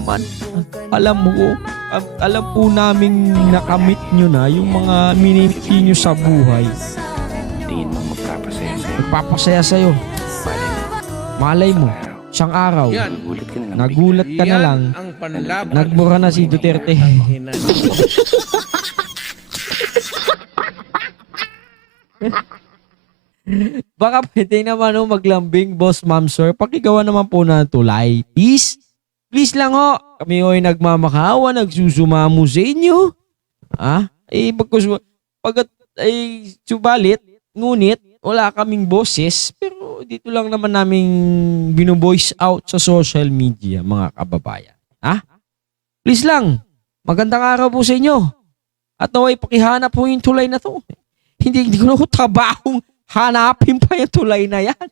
naman. Alam mo, am- alam po namin nakamit nyo na yung mga minimiti nyo sa buhay. Tingin mo magpapasaya sa'yo. Nagpapasaya sa'yo. Malay mo, isang araw, Nagulat ka na lang. nagulat ka na lang, ang panlaban. nagmura na si Duterte. Baka pwede naman oh, maglambing, boss, ma'am, sir. Pakigawa naman po ng tulay. Please? Please lang ho. Kami ho'y nagmamakawa, nagsusumamo sa inyo. Ah? Eh, pagkus... Pag, ay, subalit, ngunit, wala kaming boses. Pero dito lang naman namin bino-voice out sa social media, mga kababayan. Ha? Please lang. Magandang araw po sa inyo. At naway pakihanap po yung tulay na to. Hindi, hindi ko na ho trabahong hanapin pa yung tulay na yan.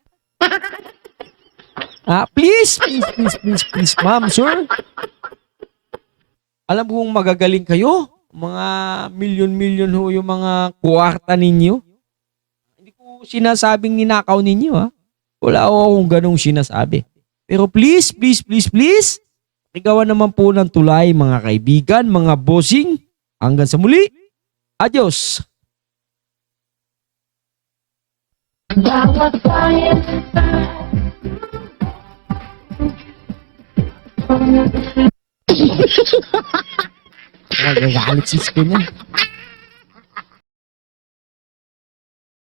Ah, please, please, please, please, please, ma'am, sir. Alam kong magagaling kayo. Mga milyon-milyon ho yung mga kwarta ninyo. Hindi ko sinasabing ninakaw ninyo, ha. Wala ho akong ganong sinasabi. Pero please, please, please, please, Igawa naman po ng tulay mga kaibigan, mga bossing. Hanggang sa muli. Adios. Bawat bayan Nagagalit si Skin yan.